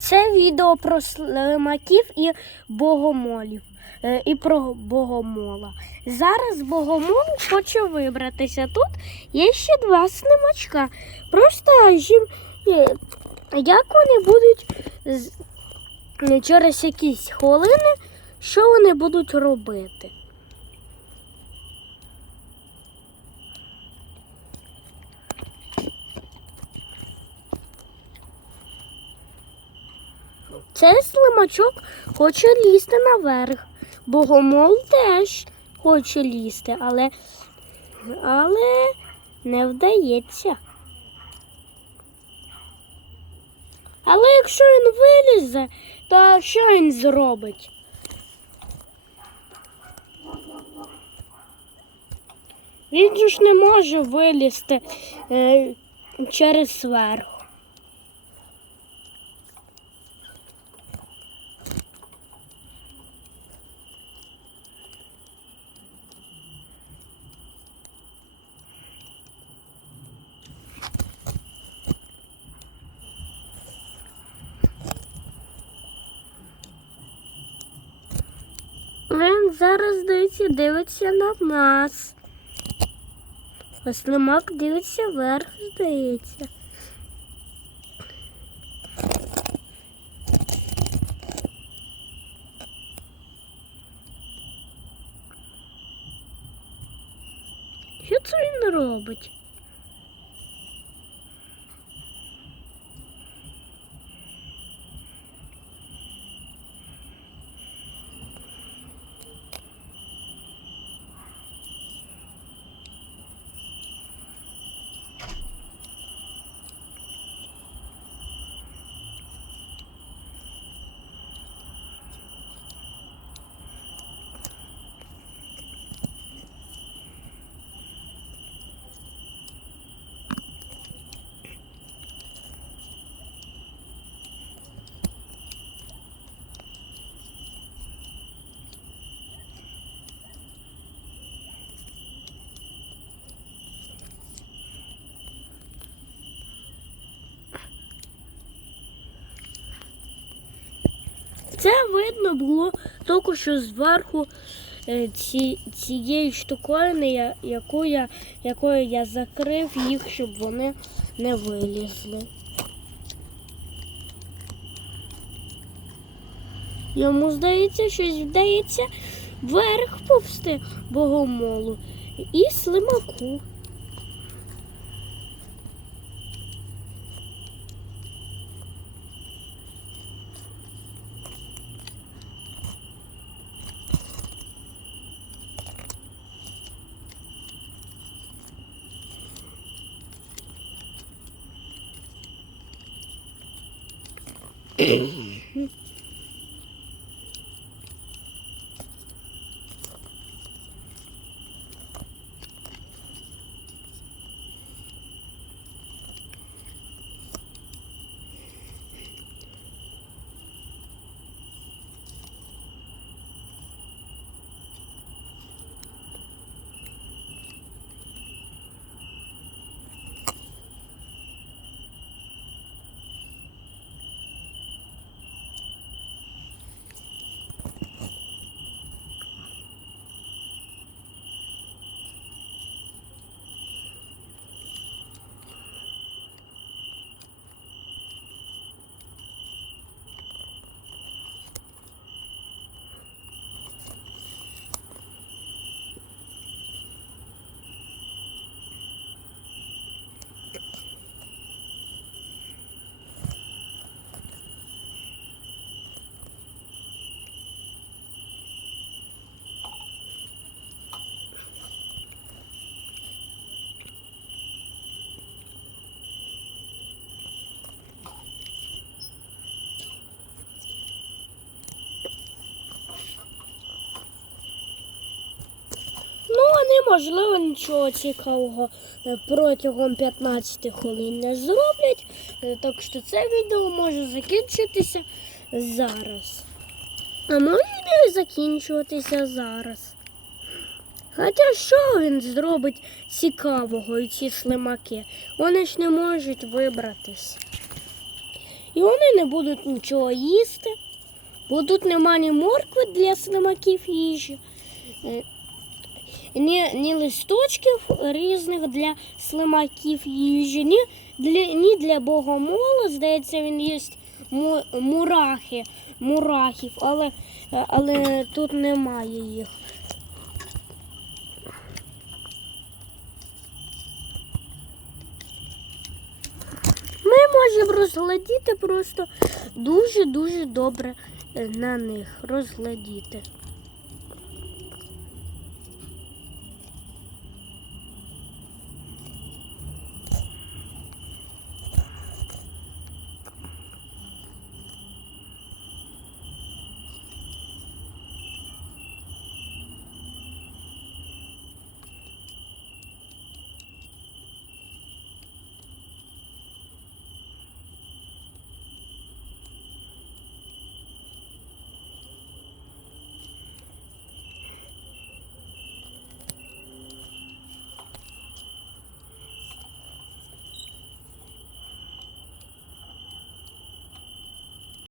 Це відео про слимаків і богомолів. е, І про богомола. Зараз богомол хоче вибратися. Тут є ще два слимачка. Просто е, як вони будуть через якісь хвилини, що вони будуть робити? Цей слимачок хоче лізти наверх. Богомол теж хоче лізти, але, але не вдається. Але якщо він вилізе, то що він зробить? Він ж не може вилізти е, через верх. Зараз здається, дивиться на нас. А слимак дивиться вверх, здається. Що це він робить? Це видно було тільки що зверху е, ці, цієї штуковини, яку я, якою я закрив їх, щоб вони не вилізли. Йому здається, щось вдається вверх повсти богомолу і слимаку. Então, можливо, нічого цікавого е, протягом 15 хвилин не зроблять. Е, Так що це відео може закінчитися зараз. А може не закінчуватися зараз. Хоча що він зробить цікавого і ці слимаки? Вони ж не можуть вибратись. І вони не будуть нічого їсти. Бо тут нема ні моркви для слимаків їжі, е, ні, ні листочків різних для слимаків їжі, ні для, ні для богомола. Здається, він їсть му- мурахи, мурахів, але, але тут немає їх. Ми можемо розглядіти просто дуже-дуже добре е, на них розглядіти.